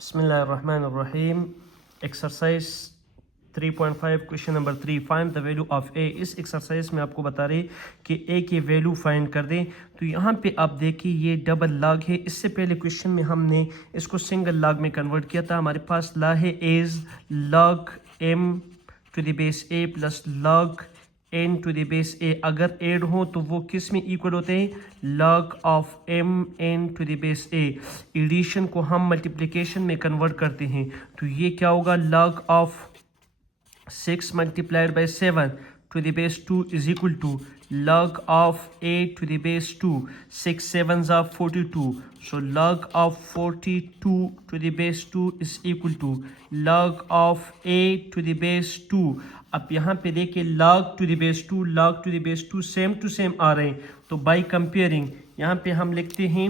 बिस्मिल्लाहिर्रहमानिर्रहीम। Exercise 3.5 question number 3, find the value of A. इस exercise में आपको बता रहे कि ए की वैल्यू फाइंड कर दें। तो यहाँ पे आप देखिए ये डबल लॉग है। इससे पहले क्वेश्चन में हमने इसको सिंगल लॉग में कन्वर्ट किया था। हमारे पास ला है as log M to the base A plus log N to the base A. अगर एड हो तो वो किस में इक्वल होते हैं? Log of m n to the base a. Addition को हम मल्टीप्लिकेशन में कन्वर्ट करते हैं तो ये क्या होगा? Log of 6 multiplied by 7 to the base 2 is equal to log of a to the base 2. 6 7s are 42. So log of 42 to the base 2 is equal to log of a to the base 2. अब यहाँ पे देखिए log to the base 2, log to the base 2 same to same आ रहे हैं। तो by comparing यहाँ पे हम लिखते हैं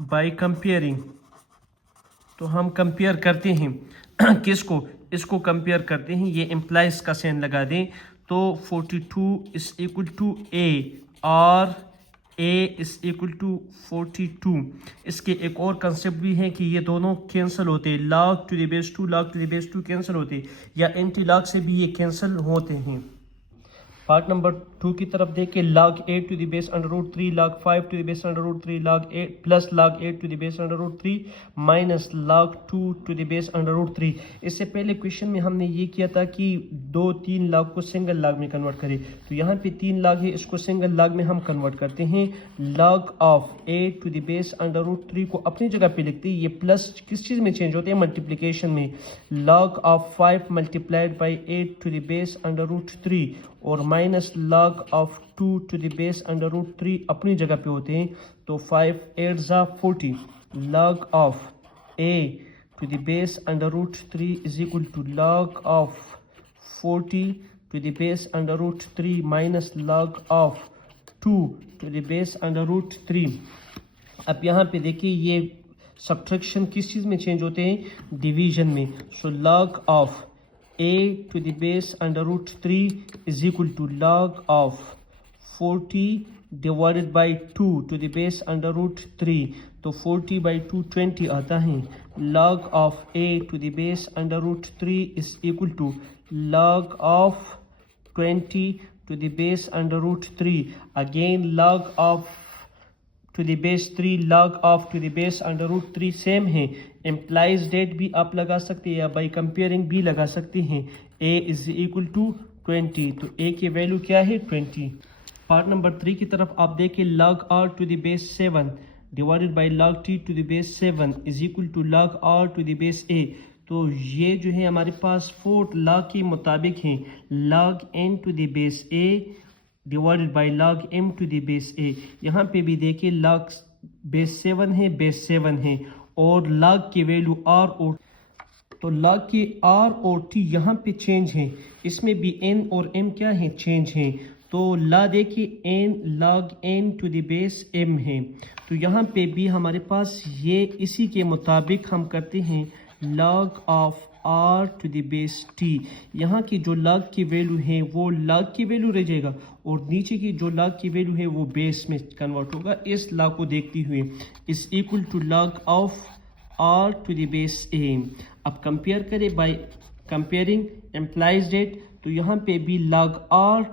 बाई कंपेयरिंग। तो हम कंपेयर करते हैं किसको? इसको कंपेयर करते हैं। ये इम्प्लाइज का साइन लगा दें तो 42 इज इक्वल टू ए और ए इज इक्वल टू 42। इसके एक और कंसेप्ट भी है कि ये दोनों कैंसिल होते हैं। Log to the base 2 log to the base 2 cancel होते हैं, या एंटी लॉग से भी ये कैंसिल होते हैं। पार्ट नंबर 2 की तरफ देखिए, log 8 to the base under root 3 log 5 to the base under root 3 log 8 plus log 8 to the base under root 3 minus log 2 to the base under root 3। इससे पहले क्वेश्चन में हमने ये किया था कि 2-3 log को सिंगल log में कन्वर्ट करें। तो यहाँ पे 3 log है, इसको सिंगल log में हम कन्वर्ट करते हैं। log of 8 to the base under root 3 को अपनी जगह पे लिखते हैं। ये प्लस किस चीज़ में चेंज होते हैं? मल्टीप्लीकेशन में। log of 5 multiplied by 8 to the base under root 3 और minus log of 2 to the base under root 3 अपनी जगह पे होते हैं। तो 5 8 जा 40। log of a to the base under root 3 is equal to log of 40 to the base under root 3 minus log of 2 to the base under root 3। अब यहाँ पे देखिए ये सब्ट्रैक्शन किस चीज़ में चेंज होते हैं? डिवीजन में। सो log of a to the base under root 3 is equal to log of 40 divided by 2 to the base under root 3। तो 40 by 2 20 आता है। log of a to the base under root 3 is equal to log of 20 to the base under root 3। again log of to the base 3 log of to the base under root 3 same है। Implies that भी आप लगा सकते हैं या by comparing भी लगा सकते हैं। a इज इक्वल टू 20, तो a की वैल्यू क्या है? 20। पार्ट नंबर 3 की तरफ आप देखिए, log r to the base 7 divided by log t to the base 7 is equal to log r to the base a। तो ये जो है हमारे पास फोर्थ लॉ के मुताबिक है। log n to the base a divided by log m to the base a। यहाँ पे भी देखिए log बेस 7 है, बेस 7 है और log की वैल्यू r और तो log की r और t यहाँ पे चेंज है। इसमें भी n और m क्या है? चेंज है। तो ला देखिए n log n to the base m है। तो यहाँ पे भी हमारे पास ये इसी के मुताबिक हम करते हैं log of r to the base t। यहाँ की जो log की वैल्यू है वो log की वैल्यू रह जाएगा और नीचे की जो log की वैल्यू है वो बेस में कन्वर्ट होगा। इस log को देखते हुए is equal to log of r to the base a। अब कंपेयर करें बाय कंपेयरिंग एम्प्लाइज डेट, तो यहाँ पे भी log r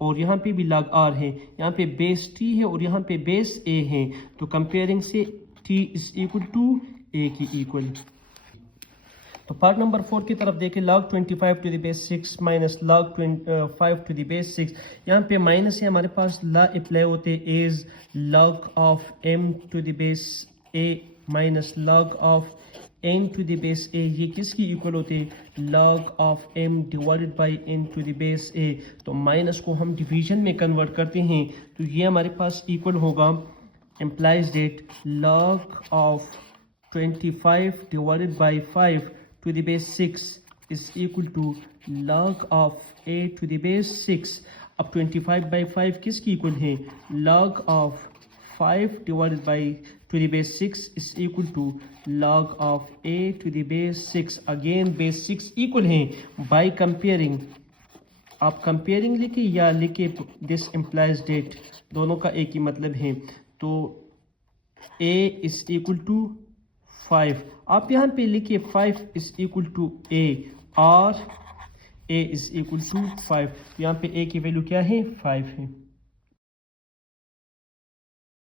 और यहाँ पे भी log r है। यहाँ पे बेस t है और यहाँ पे बेस a है। तो कंपेयरिंग से t is equal to a की इक्वल। तो पार्ट नंबर 4 की तरफ देखें, log 25 to the base 6 minus log 5 to the base 6। यहाँ पे माइनस है, हमारे पास ला अप्लाई होते as log of m to the base a minus log of n to the base a। ये किसकी इक्वल होते हैं? log of m divided by n to the base a। तो माइनस को हम डिवीजन में convert करते हैं तो ये हमारे पास इक्वल होगा implies that log of 25 divided by 5 to the base 6 is equal to log of a to the base 6। अब 25 by 5 किसकी इक्वल है? log of 5 divided by to the base 6 is equal to log of a to the base 6। again base 6 equal है। by comparing आप comparing लिखे या लिखे this implies date, दोनों का एक ही मतलब है। तो a is equal to 5। आप यहाँ पे लिखिए 5 इज इक्वल टू ए और ए इज इक्वल टू 5। यहाँ पे ए की वैल्यू क्या है? 5 है।